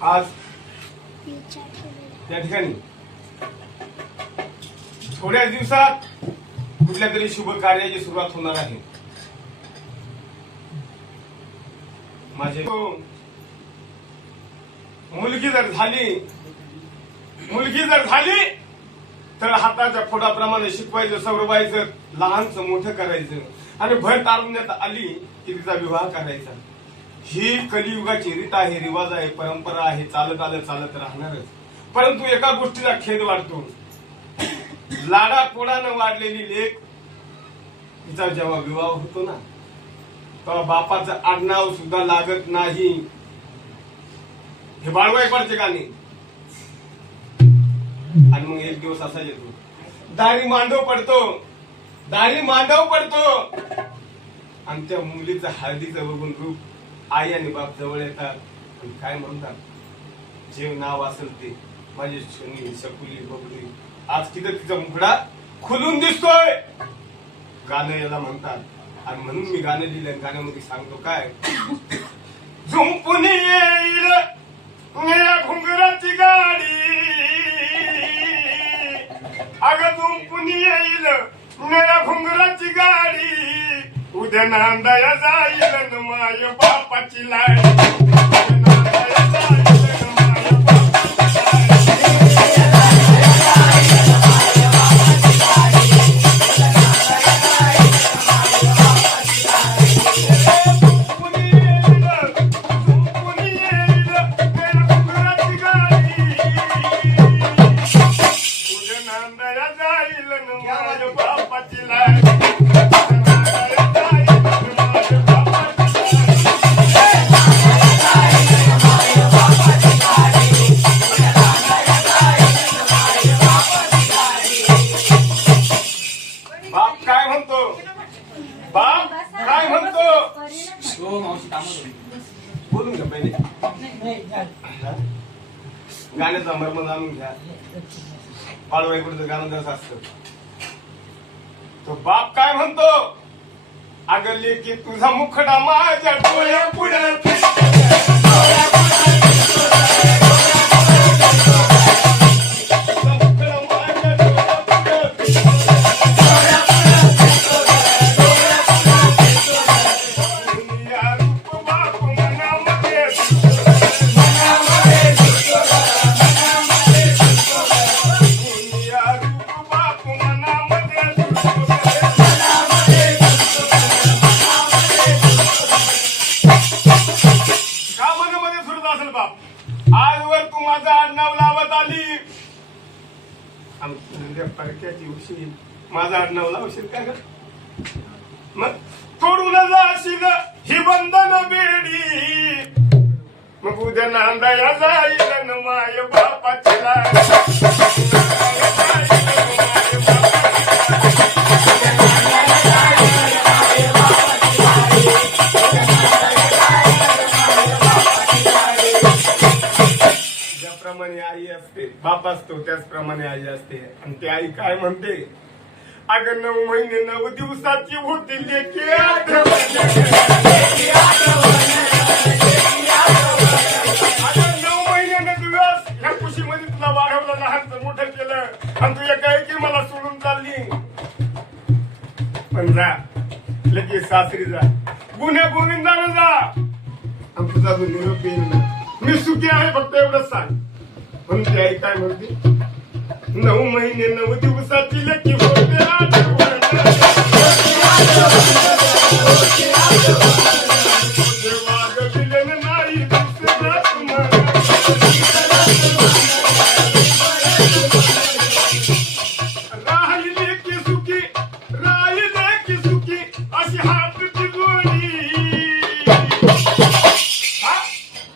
आज त्या ठिकाणी थोड्या दिवसात कुठल्या तरी शुभ कार्याची सुरुवात होणार आहे. माझे मुलगी जर झाली तर हाताच्या फोडाप्रमाणे शिकवायचं, सवरवायचं, लहानचं मोठं करायचं आणि भर तारुण्यात आली की तिचा विवाह करायचा. ही कलियुगाची रीत आहे, रिवाज आहे, परंपरा आहे, चालत राहणारच. परंतु एका गोष्टीला खेद वाटतो, लाडा कोडानं वाढलेली लेक तिचा जेव्हा विवाह होतो ना तेव्हा बापाचं आडनाव सुद्धा लागत नाही. हे बाळवायकडचे गाणे. आणि मग एक दिवस असा येतो, दारी मांडव पडतो आणि त्या मुलीचं हळदीचं बघून रूप आई आणि बाप जवळ येतात आणि काय म्हणतात, जे नाव असेल ते, माझी शनी, शकुली, बबली, आज तिथं तिचा मुखडा खुलून दिसतोय. गाणं याला म्हणतात. आणि म्हणून मी गाणं लिहिलं. गाण्यामध्ये सांगतो काय, झुंपून येईल निळ्या घुंगराची गाडी, अगं झुंपून येईल निळ्या घुंगराची गाडी, उद्या नांदाया जाईल माय बापाची लाडी. बोलून घ्या पहिले, गाण्याचा मर्म जाणून घ्या. बाळवाईकडचं गाणं जसं असतं. तो बाप काय म्हणतो, अगं की तुझा मुखडा माझ्या डोळ्या पुढे आजवर तू माझं आडनाव लावत आली, परक्याची उशील माझं आडनाव लावशील का ग? मग तोडून जाशील ही बंधन बेडी, मग उद्या नांदाया जाईल माय बापाची लाडी. आई असते, बाप असतो त्याचप्रमाणे आई असते. आणि ती आई काय म्हणते, अगं 9 महिने 9 दिवसाची होती लेकी आठवण, अगं 9 महिने दिवस ह्या खुशीमध्ये तुला वाढवलं, लहानचं मोठं केलं आणि तू एकाएकी मला सोडून चालली. पण जा लेकी सासरी जा, गुन्हे गोविंदानं जा आणि तुझा जो निरोप येईल ना, मी सुखी आहे फक्त एवढंच सांग. पण ती आई काय म्हणते, 9 महिने 9 दिवसाची लेकी होते आठवण, वाघ दिलेलं नाही दुसरं तुम्हाला, राहिली की सुखी अशी हातची जोडी,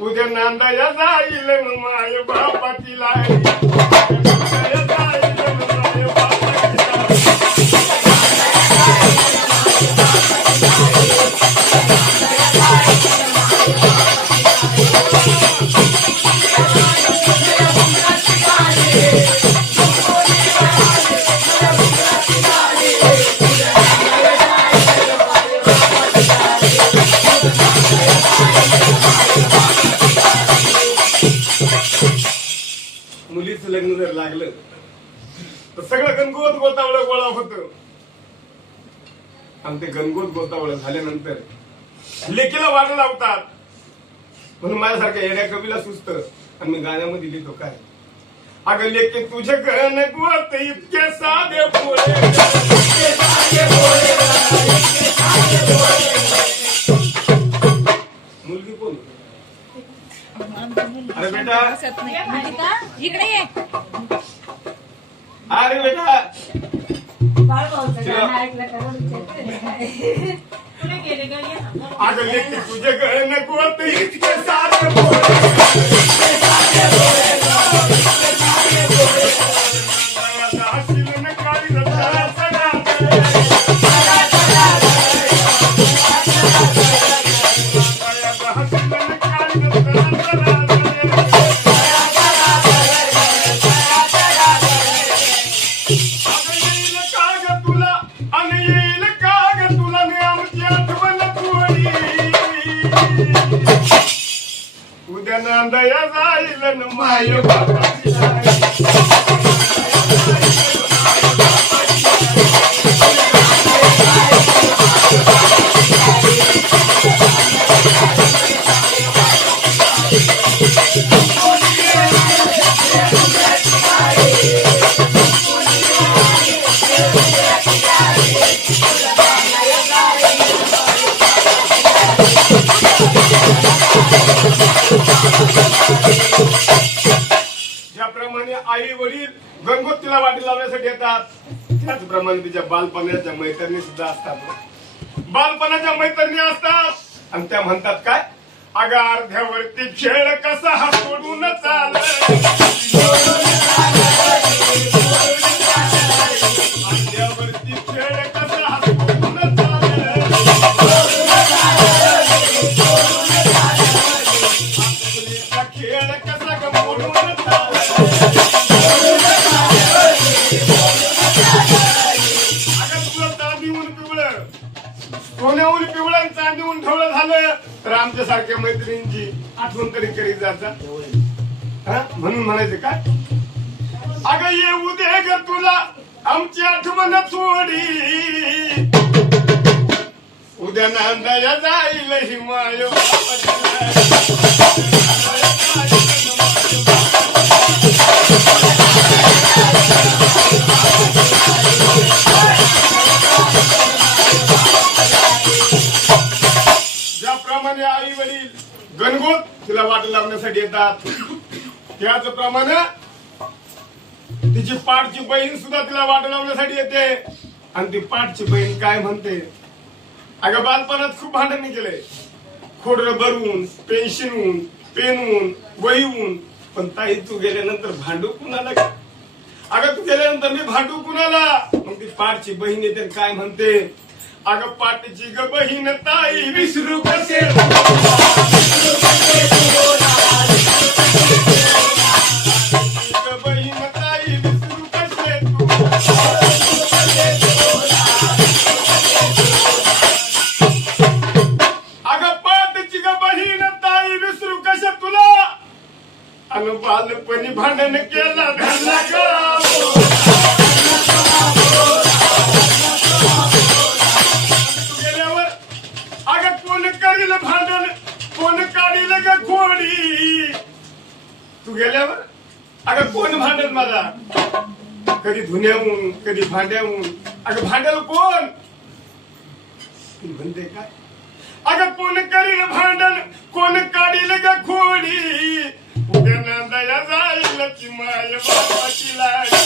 उद्या नांदाया जाईल माय बापाची लाडी. Yeah. लागलं तर सगळं गणगोत गोतावळं गोळा होत. आणि ते गणगोत गोतावळं झाल्यानंतर लेकीला वाट लावतात. म्हणून माझ्यासारख्या येड्या कवीला सुचत आणि मी गाण्यामध्ये लिहितो काय, अगं लेके तुझे गणगोत इतके साधे भोळे, मुलगी कोण? अरे बेटा इकडे ये. अरे बेटा अगं लेके तुझे गणगोत इतके साधे भोळे, उद्या नांदया जाईल न माय बापाची आई. ज्याप्रमाणे आई वडील गणगोत तिला वाटी लावण्यासाठी येतात, त्याचप्रमाणे तिच्या बालपणाच्या मैत्रिणी सुद्धा असतात. बालपणाच्या मैत्रिणी असतात आणि त्या म्हणतात काय, अगं अर्ध्यावरती खेळ कसा हा सोडून चाल, अर्ध्यावरती खेळ कसा हा सोडून चाल, खेळ कसा ग मोडून चाल. अगं तुला चांदीहून पिवळं, सोन्याहून पिवळं, चांदीहून ढवळं झालं तर आमच्या सारख्या मैत्रिणींची आठवण तरी करीत जायचा. म्हणून म्हणायचं काय, अगं येऊ दे ग तुला आमची आठवण थोडी, उद्या नांदया जाईल हिमाय. ज्याप्रमाणे आई वडील गणगोत तिला वाट लावण्यासाठी येतात, त्याचप्रमाणे तिची पाठची बहीण सुद्धा तिला वाट लावण्यासाठी येते. आणि ती पाठची बहीण काय म्हणते, अगं बालपणात खूप भांडण केलंय, खोडरं भरवून, पेन्शिलहून, पेनहून, वहीहून, पण ताई तू गेल्यानंतर भांडू कुणाला? अगं तू गेल्यानंतर मी भांडू कुणाला? मग ती पाठची बहीण येते काय म्हणते, अगं पाठची ग बहीण ताई विसरू कसे, बहीण ताई विसरू कसे तू, अगं पाठची ग बहीण ताई विसरू कसे तुला, अन बालपणी भांडण केला धरला का. गेल्यावर अगं कोण करील भांडण, कोण काढील ग खोडी, तू गेल्यावर अगं कोण भांडण मला, कधी धुण्याहून कधी भांड्याहून, अगं भांडल कोण? म्हणते काय, अगं कोण करील भांडण, कोण काढील ग खोडी, उद्या नांदया जाईल की माय बापाची लाडी.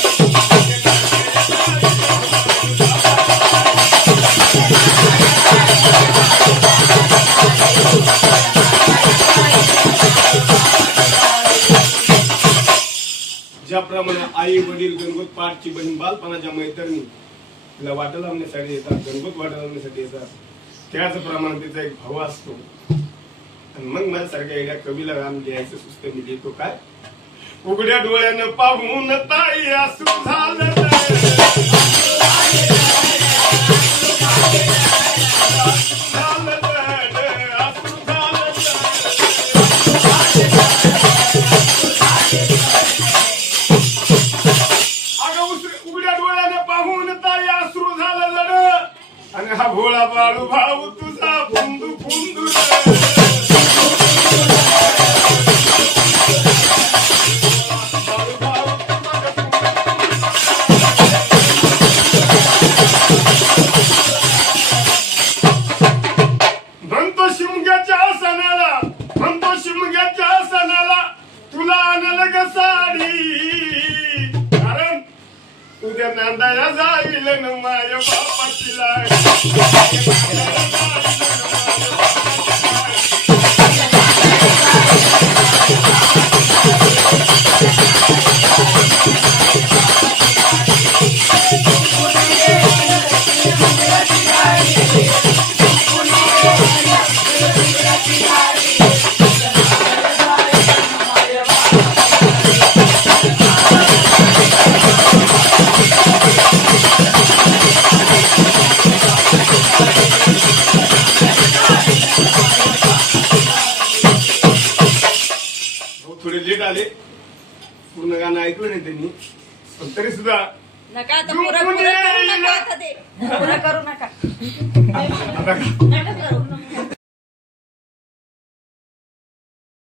ज्याप्रमाणे आई वडील गणगोत पाठची बहीण बालपणाच्या मैत्रिणी तिला वाट लावण्यासाठी येतात, गणगोत वाट लावण्यासाठी येतात, त्याचप्रमाणे तिचा एक भाऊ असतो. आणि मग माझ्यासारख्या एका कवीला राम लिहायचं सुस्त मी लिहितो काय, उघड्या डोळ्यानं पाहून ताई असू झालं, माझ्या नांदाया जाईल न माझ्या बापाची लाग थोडे लेट आले पूर्ण गाणं ऐकलं नाही त्यांनी पण तरी सुद्धा नका आता पुरा करू नका आता ते पुरा करू नका आता नका करू